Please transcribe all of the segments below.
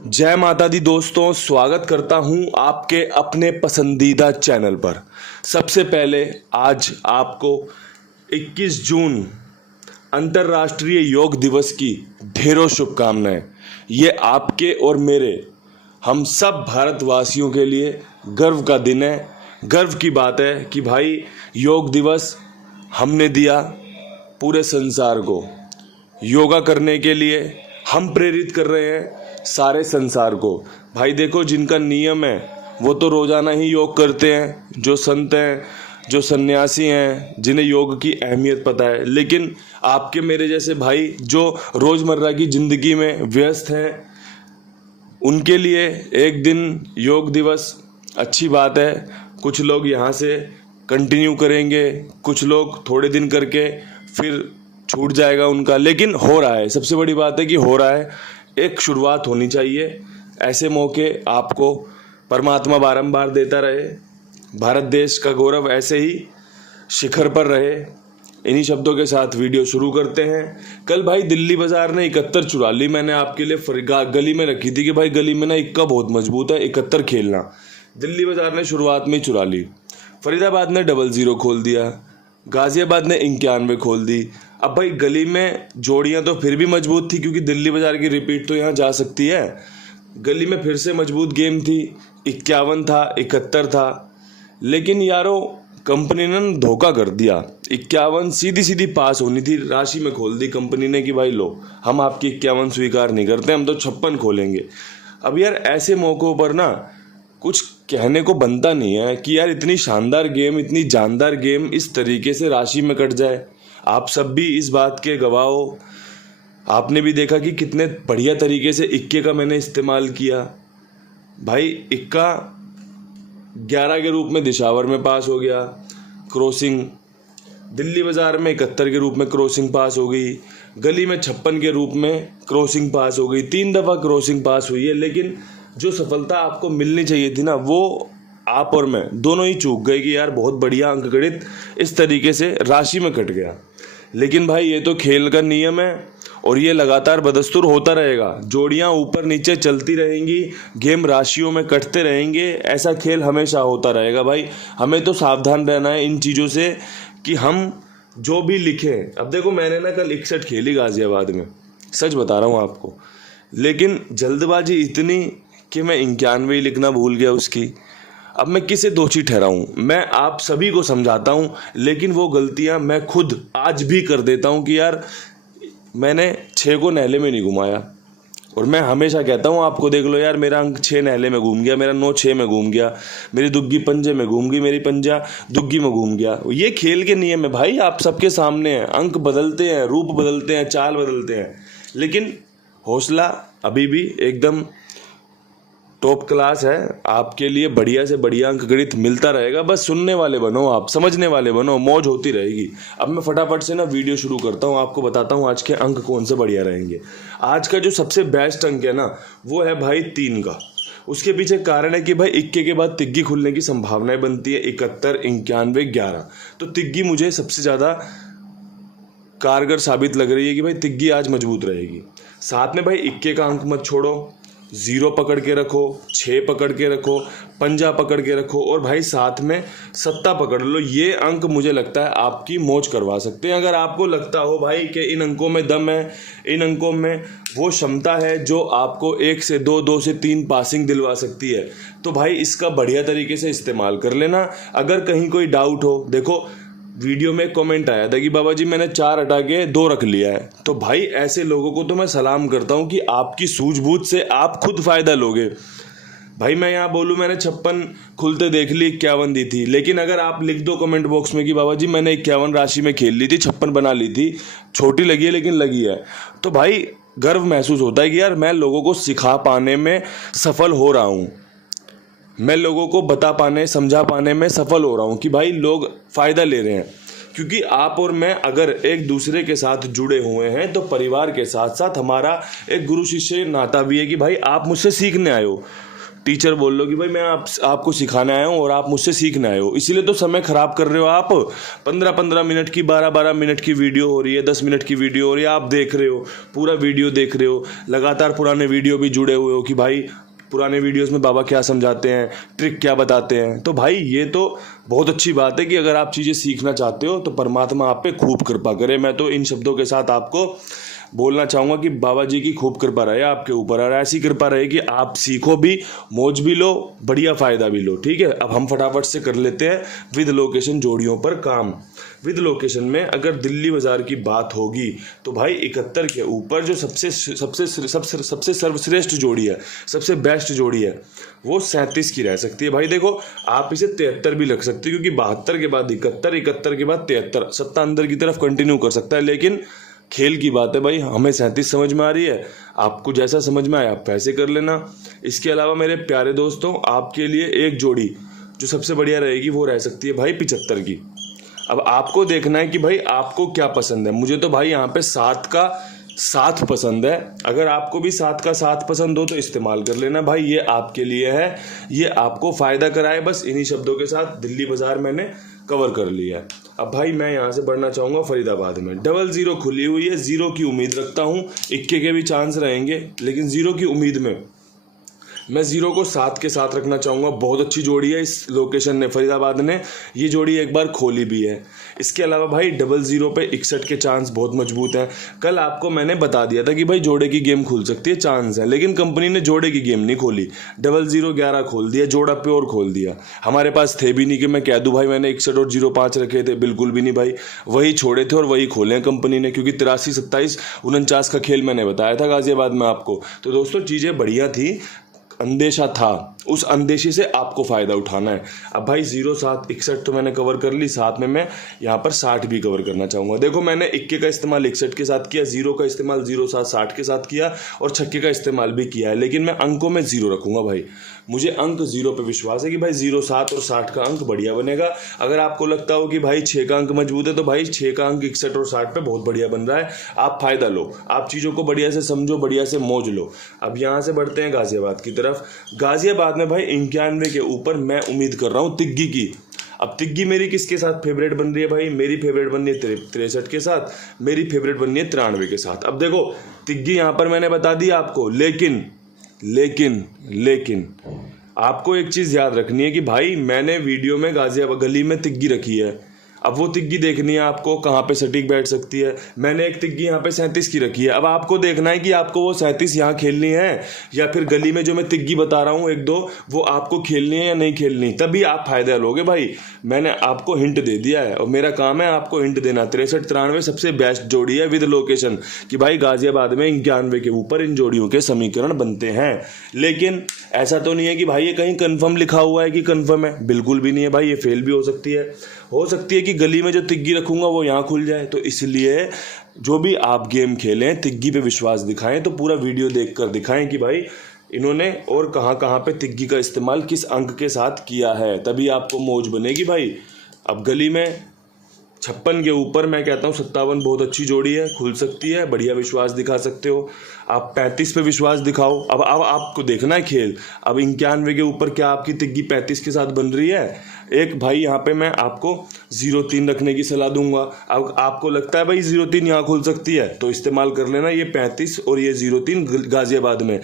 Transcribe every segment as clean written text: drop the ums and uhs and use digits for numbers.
जय माता दी दोस्तों, स्वागत करता हूं आपके अपने पसंदीदा चैनल पर। सबसे पहले आज आपको 21 जून अंतर्राष्ट्रीय योग दिवस की ढेरों शुभकामनाएं। ये आपके और मेरे, हम सब भारतवासियों के लिए गर्व का दिन है। गर्व की बात है कि भाई योग दिवस हमने दिया पूरे संसार को। योगा करने के लिए हम प्रेरित कर रहे हैं सारे संसार को। भाई देखो, जिनका नियम है वो तो रोजाना ही योग करते हैं, जो संत हैं, जो सन्यासी हैं, जिन्हें योग की अहमियत पता है। लेकिन आपके मेरे जैसे भाई जो रोजमर्रा की जिंदगी में व्यस्त हैं, उनके लिए एक दिन योग दिवस अच्छी बात है। कुछ लोग यहाँ से कंटिन्यू करेंगे, कुछ लोग थोड़े दिन करके फिर छूट जाएगा उनका, लेकिन हो रहा है। सबसे बड़ी बात है कि हो रहा है। एक शुरुआत होनी चाहिए। ऐसे मौके आपको परमात्मा बारंबार देता रहे। भारत देश का गौरव ऐसे ही शिखर पर रहे। इन्हीं शब्दों के साथ वीडियो शुरू करते हैं। कल भाई दिल्ली बाजार ने 71 चुरा ली। मैंने आपके लिए गली में रखी थी कि भाई गली में ना इक्का बहुत मजबूत है, 71 खेलना। दिल्ली बाजार ने शुरुआत में ही चुरा ली। फरीदाबाद ने 00 खोल दिया, गाजियाबाद ने 91 खोल दी। अब भाई गली में जोड़ियां तो फिर भी मजबूत थी, क्योंकि दिल्ली बाजार की रिपीट तो यहाँ जा सकती है। गली में फिर से मजबूत गेम थी, 51 था, 71 था। लेकिन यारों, कंपनी ने धोखा कर दिया। 51 सीधी सीधी पास होनी थी, राशि में खोल दी कंपनी ने कि भाई लो, हम आपकी 51 स्वीकार नहीं करते, हम तो 56 खोलेंगे। अब यार ऐसे मौक़ों पर ना कुछ कहने को बनता नहीं है कि यार इतनी शानदार गेम, इतनी जानदार गेम इस तरीके से राशि में कट जाए। आप सब भी इस बात के गवाह हो। आपने भी देखा कि कितने बढ़िया तरीके से इक्के का मैंने इस्तेमाल किया। भाई इक्का 11 के रूप में दिशावर में पास हो गया, क्रॉसिंग। दिल्ली बाजार में 71 के रूप में क्रॉसिंग पास हो गई। गली में 56 के रूप में क्रॉसिंग पास हो गई। 3 दफ़ा क्रॉसिंग पास हुई है। लेकिन जो सफलता आपको मिलनी चाहिए थी ना, वो आप और मैं दोनों ही चूक गए कि यार बहुत बढ़िया अंकगणित इस तरीके से राशि में कट गया। लेकिन भाई ये तो खेल का नियम है और ये लगातार बदस्तूर होता रहेगा। जोड़ियां ऊपर नीचे चलती रहेंगी, गेम राशियों में कटते रहेंगे। ऐसा खेल हमेशा होता रहेगा। भाई हमें तो सावधान रहना है इन चीज़ों से कि हम जो भी लिखें। अब देखो, मैंने ना कल 61 खेली गाजियाबाद में, सच बता रहा हूँ आपको। लेकिन जल्दबाजी इतनी कि मैं 91 लिखना भूल गया उसकी। अब मैं किसे दोषी ठहराऊं? मैं आप सभी को समझाता हूं, लेकिन वो गलतियां मैं खुद आज भी कर देता हूं कि यार मैंने 6 को नहले में नहीं घुमाया। और मैं हमेशा कहता हूं, आपको देख लो यार, मेरा अंक 6 नहले में घूम गया, मेरा 9 6 में घूम गया, मेरी दुग्गी पंजे में घूम गई, मेरी पंजा दुग्गी में घूम गया। ये खेल के नियम है भाई, आप सबके सामने है। अंक बदलते हैं, रूप बदलते हैं, चाल बदलते हैं, लेकिन हौसला अभी भी एकदम टॉप क्लास है। आपके लिए बढ़िया से बढ़िया अंकगणित मिलता रहेगा। बस सुनने वाले बनो, आप समझने वाले बनो, मौज होती रहेगी। अब मैं फटाफट से ना वीडियो शुरू करता हूँ, आपको बताता हूँ आज के अंक कौन से बढ़िया रहेंगे। आज का जो सबसे बेस्ट अंक है ना, वो है भाई 3 का। उसके पीछे कारण है कि भाई इक्के के बाद तिग्गी खुलने की संभावनाएं बनती है। 71, 91, 11। तो तिग्गी मुझे सबसे ज़्यादा कारगर साबित लग रही है कि भाई तिग्गी आज मजबूत रहेगी। साथ में भाई इक्के का अंक मत छोड़ो, 0 पकड़ के रखो, 6 पकड़ के रखो, पंजा पकड़ के रखो, और भाई साथ में सत्ता पकड़ लो। ये अंक मुझे लगता है आपकी मौज करवा सकते हैं। अगर आपको लगता हो भाई कि इन अंकों में दम है, इन अंकों में वो क्षमता है जो आपको 1 से 2, 2 से 3 पासिंग दिलवा सकती है, तो भाई इसका बढ़िया तरीके से इस्तेमाल कर लेना। अगर कहीं कोई डाउट हो, देखो वीडियो में कमेंट आया था कि बाबा जी मैंने 4 हटा के 2 रख लिया है। तो भाई ऐसे लोगों को तो मैं सलाम करता हूं कि आपकी सूझबूझ से आप खुद फायदा लोगे। भाई मैं यहाँ बोलूं मैंने 56 खुलते देख ली, 51 दी थी। लेकिन अगर आप लिख दो कमेंट बॉक्स में कि बाबा जी मैंने 51 राशि में खेल ली थी, 56 बना ली थी, छोटी लगी है लेकिन लगी है, तो भाई गर्व महसूस होता है कि यार मैं लोगों को सिखा पाने में सफल हो रहा हूँ। मैं लोगों को बता पाने, समझा पाने में सफल हो रहा हूँ कि भाई लोग फ़ायदा ले रहे हैं। क्योंकि आप और मैं अगर एक दूसरे के साथ जुड़े हुए हैं, तो परिवार के साथ साथ हमारा एक गुरु शिष्य नाता भी है कि भाई आप मुझसे सीखने आए हो। टीचर बोल लो कि भाई मैं आपको सिखाने आया हूँ और आप मुझसे सीखने आए हो, इसीलिए तो समय खराब कर रहे हो आप। 15-15 मिनट की 12-12 मिनट की वीडियो हो रही है, 10 मिनट की वीडियो हो रही है, आप देख रहे हो, पूरा वीडियो देख रहे हो, लगातार पुराने वीडियो भी जुड़े हुए हो कि भाई पुराने वीडियोस में बाबा क्या समझाते हैं, ट्रिक क्या बताते हैं। तो भाई ये तो बहुत अच्छी बात है कि अगर आप चीज़ें सीखना चाहते हो तो परमात्मा आप पे खूब कृपा करे। मैं तो इन शब्दों के साथ आपको बोलना चाहूँगा कि बाबा जी की खूब कृपा रहे आपके ऊपर, और ऐसी कृपा रहे कि आप सीखो भी, मौज भी लो, बढ़िया फ़ायदा भी लो। ठीक है, अब हम फटाफट से कर लेते हैं विद लोकेशन जोड़ियों पर काम। विद लोकेशन में अगर दिल्ली बाज़ार की बात होगी तो भाई 71 के ऊपर जो सबसे सर्वश्रेष्ठ जोड़ी है, सबसे बेस्ट जोड़ी है, वो 37 की रह सकती है। भाई देखो, आप इसे 73 भी लग सकते हो, क्योंकि 72 के बाद 71, 71 के बाद 73, सत्ता अंदर की तरफ कंटिन्यू कर सकता है। लेकिन खेल की बात है भाई, हमें 37 समझ में आ रही है, आपको जैसा समझ में आया आप वैसे कर लेना। इसके अलावा मेरे प्यारे दोस्तों, आपके लिए एक जोड़ी जो सबसे बढ़िया रहेगी वो रह सकती है भाई 75 की। अब आपको देखना है कि भाई आपको क्या पसंद है। मुझे तो भाई यहाँ पे 7 का 7 पसंद है। अगर आपको भी 7 का 7 पसंद हो तो इस्तेमाल कर लेना भाई, ये आपके लिए है, ये आपको फ़ायदा कराए। बस इन्हीं शब्दों के साथ दिल्ली बाज़ार मैंने कवर कर लिया है। अब भाई मैं यहाँ से बढ़ना चाहूँगा फरीदाबाद में। 00 खुली हुई है, 0 की उम्मीद रखता हूँ, इक्के के भी चांस रहेंगे, लेकिन 0 की उम्मीद में मैं 0 को 7 के साथ रखना चाहूँगा। बहुत अच्छी जोड़ी है इस लोकेशन ने, फरीदाबाद ने ये जोड़ी एक बार खोली भी है। इसके अलावा भाई 00 पे 61 के चांस बहुत मजबूत हैं। कल आपको मैंने बता दिया था कि भाई जोड़े की गेम खुल सकती है, चांस है, लेकिन कंपनी ने जोड़े की गेम नहीं खोली। 00 11 खोल दिया, जोड़ा प्योर खोल दिया। हमारे पास थे भी नहीं कि मैं कह दूँ भाई मैंने 61 और 05 रखे थे, बिल्कुल भी नहीं भाई, वही छोड़े थे और वही खोले हैं कंपनी ने, क्योंकि 83 27 49 का खेल मैंने बताया था गाजियाबाद में आपको। तो दोस्तों चीज़ें बढ़िया थी, अंदेशा था, उस अंदेशे से आपको फ़ायदा उठाना है। अब भाई 0 7 61 तो मैंने कवर कर ली, साथ में मैं यहाँ पर 60 भी कवर करना चाहूँगा। देखो मैंने इक्के का इस्तेमाल 61 के साथ किया, 0 का इस्तेमाल 0 7 60 के साथ किया, और छक्के का इस्तेमाल भी किया है, लेकिन मैं अंकों में 0 रखूँगा भाई। मुझे अंक 0 पे विश्वास है कि भाई 0 7 और 60 का अंक बढ़िया बनेगा। अगर आपको लगता हो कि भाई 6 का अंक मजबूत है तो भाई 6 का अंक 61 और 60 पे बहुत बढ़िया बन रहा है। आप फ़ायदा लो, आप चीज़ों को बढ़िया से समझो, बढ़िया से मौज लो। अब यहाँ से बढ़ते हैं गाजियाबाद की तरफ। गाजियाबाद में भाई 91 के ऊपर मैं उम्मीद कर रहा हूँ तिग्गी की। अब तिग्गी मेरी किसके साथ फेवरेट बन रही है भाई? मेरी फेवरेट बन रही है 63 के साथ, मेरी फेवरेट बन रही है 93 के साथ। अब देखो तिग्गी यहाँ पर मैंने बता दी आपको, लेकिन आपको एक चीज़ याद रखनी है कि भाई मैंने वीडियो में गाजियाबाद गली में तिग्गी रखी है। अब वो तिग्गी देखनी है आपको कहाँ पे सटीक बैठ सकती है। मैंने एक तिग्गी यहाँ पे 37 की रखी है। अब आपको देखना है कि आपको वो 37 यहाँ खेलनी है, या फिर गली में जो मैं तिग्गी बता रहा हूँ 1-2 वो आपको खेलनी है या नहीं खेलनी, तभी आप फायदा लोगे भाई। मैंने आपको हिंट दे दिया है और मेरा काम है आपको हिंट देना। 63-93 सबसे बेस्ट जोड़ी है विद लोकेशन, कि भाई गाजियाबाद में 91 के ऊपर इन जोड़ियों के समीकरण बनते हैं। लेकिन ऐसा तो नहीं है कि भाई ये कहीं कन्फर्म लिखा हुआ है कि कन्फर्म है, बिल्कुल भी नहीं है भाई, ये फेल भी हो सकती है कि गली में जो तिग्गी रखूंगा वो यहाँ खुल जाए। तो इसलिए जो भी आप गेम खेलें तिग्गी पे विश्वास दिखाएं तो पूरा वीडियो देखकर दिखाएं कि भाई इन्होंने और कहाँ कहाँ पे तिग्गी का इस्तेमाल किस अंक के साथ किया है, तभी आपको मौज बनेगी भाई। अब गली में 56 के ऊपर मैं कहता हूँ 57 बहुत अच्छी जोड़ी है, खुल सकती है, बढ़िया विश्वास दिखा सकते हो। आप 35 पे विश्वास दिखाओ। अब आपको देखना है खेल। अब 91 के ऊपर क्या आपकी तिग्गी 35 के साथ बन रही है? एक भाई यहाँ पे मैं आपको 03 रखने की सलाह दूंगा। अब आपको लगता है भाई 03 यहाँ खुल सकती है तो इस्तेमाल कर लेना, ये 35 और ये 03 गाजियाबाद में।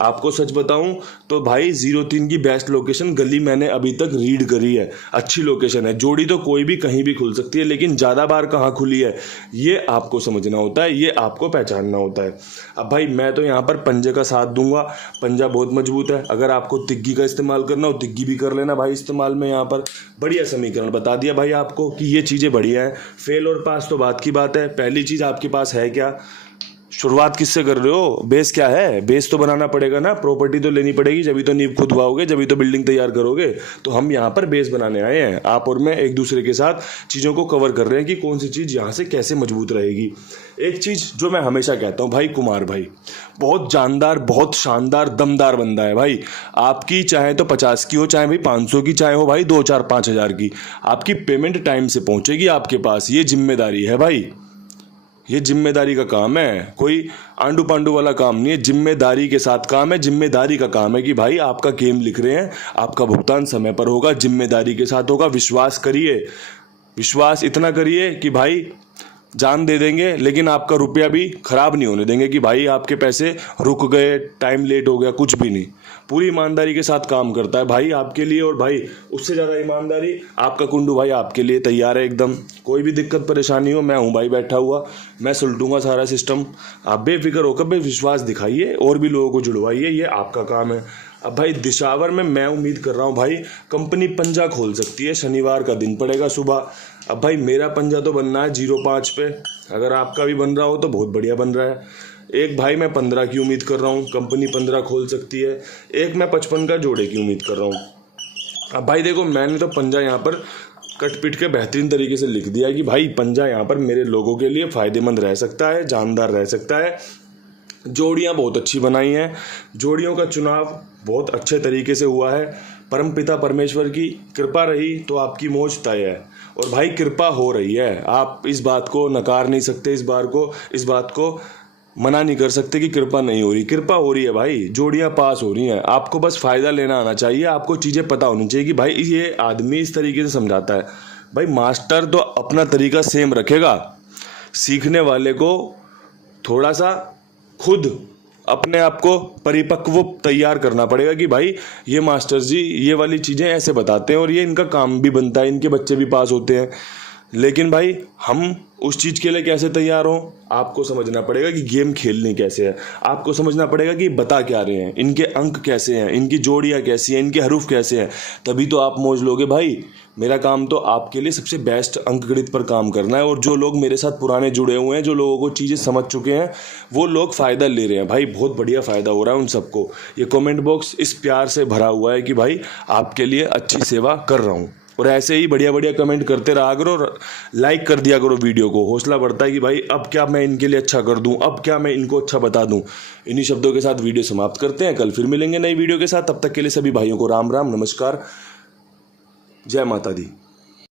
आपको सच बताऊं तो भाई 03 की बेस्ट लोकेशन गली मैंने अभी तक रीड करी है, अच्छी लोकेशन है। जोड़ी तो कोई भी कहीं भी खुल सकती है, लेकिन ज़्यादा बार कहाँ खुली है ये आपको समझना होता है, ये आपको पहचानना होता है। अब भाई मैं तो यहाँ पर पंजे का साथ दूंगा, पंजा बहुत मजबूत है। अगर आपको तिग्गी का इस्तेमाल करना हो तिग्गी भी कर लेना भाई इस्तेमाल में। यहाँ पर बढ़िया समीकरण बता दिया भाई आपको कि ये चीज़ें बढ़िया हैं। फेल और पास तो बात की बात है। पहली चीज़ आपके पास है क्या, शुरुआत किससे कर रहे हो, बेस क्या है? बेस तो बनाना पड़ेगा ना, प्रॉपर्टी तो लेनी पड़ेगी, जब तो नींव खुदवाओगे, जब तो बिल्डिंग तैयार करोगे। तो हम यहाँ पर बेस बनाने आए हैं, आप और मैं एक दूसरे के साथ चीज़ों को कवर कर रहे हैं कि कौन सी चीज़ यहाँ से कैसे मजबूत रहेगी। एक चीज़ जो मैं हमेशा कहता हूँ भाई, कुमार भाई बहुत जानदार, बहुत शानदार, दमदार बंदा है भाई। आपकी चाहे तो 50 की हो, चाहे भाई 500 की, चाहे हो भाई 2 4 5 हज़ार की, आपकी पेमेंट टाइम से पहुँचेगी आपके पास, ये जिम्मेदारी है भाई। ये जिम्मेदारी का काम है, कोई आंडू पांडू वाला काम नहीं है, जिम्मेदारी के साथ काम है। जिम्मेदारी का काम है कि भाई आपका गेम लिख रहे हैं, आपका भुगतान समय पर होगा, जिम्मेदारी के साथ होगा। विश्वास करिए, विश्वास इतना करिए कि भाई जान दे देंगे लेकिन आपका रुपया भी खराब नहीं होने देंगे कि भाई आपके पैसे रुक गए, टाइम लेट हो गया, कुछ भी नहीं। पूरी ईमानदारी के साथ काम करता है भाई आपके लिए, और भाई उससे ज़्यादा ईमानदारी आपका कुंडू भाई आपके लिए तैयार है एकदम। कोई भी दिक्कत परेशानी हो, मैं हूँ भाई बैठा हुआ, मैं सुलटूंगा सारा सिस्टम। आप बेफिक्र होकर भाई विश्वास दिखाइए और भी लोगों को जुड़वाइए, ये आपका काम है। अब भाई दिशावर में मैं उम्मीद कर रहा हूँ भाई कंपनी पंजा खोल सकती है, शनिवार का दिन पड़ेगा सुबह। अब भाई मेरा पंजा तो बनना है 05 पे, अगर आपका भी बन रहा हो तो बहुत बढ़िया बन रहा है। एक भाई मैं 15 की उम्मीद कर रहा हूँ, कंपनी 15 खोल सकती है। एक मैं 55 का जोड़े की उम्मीद कर रहा हूँ। अब भाई देखो मैंने तो पंजा यहाँ पर कट पिट के बेहतरीन तरीके से लिख दिया कि भाई पंजा यहाँ पर मेरे लोगों के लिए फ़ायदेमंद रह सकता है, जानदार रह सकता है। जोड़ियाँ बहुत अच्छी बनाई हैं, जोड़ियों का चुनाव बहुत अच्छे तरीके से हुआ है। परमपिता परमेश्वर की कृपा रही तो आपकी मौज तय है, और भाई कृपा हो रही है, आप इस बात को नकार नहीं सकते, इस बात को मना नहीं कर सकते कि कृपा नहीं हो रही। कृपा हो रही है भाई, जोड़ियाँ पास हो रही हैं, आपको बस फ़ायदा लेना आना चाहिए, आपको चीज़ें पता होनी चाहिए कि भाई ये आदमी इस तरीके से समझाता है। भाई मास्टर तो अपना तरीका सेम रखेगा, सीखने वाले को थोड़ा सा खुद अपने आप को परिपक्व तैयार करना पड़ेगा कि भाई ये मास्टर जी ये वाली चीज़ें ऐसे बताते हैं और ये इनका काम भी बनता है, इनके बच्चे भी पास होते हैं। लेकिन भाई हम उस चीज़ के लिए कैसे तैयार हों, आपको समझना पड़ेगा कि गेम खेलनी कैसे है, आपको समझना पड़ेगा कि बता क्या रहे हैं, इनके अंक कैसे हैं, इनकी जोड़ियाँ कैसी हैं, इनके हरूफ कैसे हैं, तभी तो आप मौज लोगे भाई। मेरा काम तो आपके लिए सबसे बेस्ट अंक गणित पर काम करना है, और जो लोग मेरे साथ पुराने जुड़े हुए हैं, जो लोगों को चीज़ें समझ चुके हैं, वो लोग फ़ायदा ले रहे हैं भाई, बहुत बढ़िया फ़ायदा हो रहा है उन सबको। ये कमेंट बॉक्स इस प्यार से भरा हुआ है कि भाई आपके लिए अच्छी सेवा कर रहा हूँ, और ऐसे ही बढ़िया बढ़िया कमेंट करते रहा करो, लाइक कर दिया करो वीडियो को। हौसला बढ़ता है कि भाई अब क्या मैं इनके लिए अच्छा कर दूं, अब क्या मैं इनको अच्छा बता दूं। इन्हीं शब्दों के साथ वीडियो समाप्त करते हैं, कल फिर मिलेंगे नई वीडियो के साथ। तब तक के लिए सभी भाइयों को राम राम, नमस्कार, जय माता दी।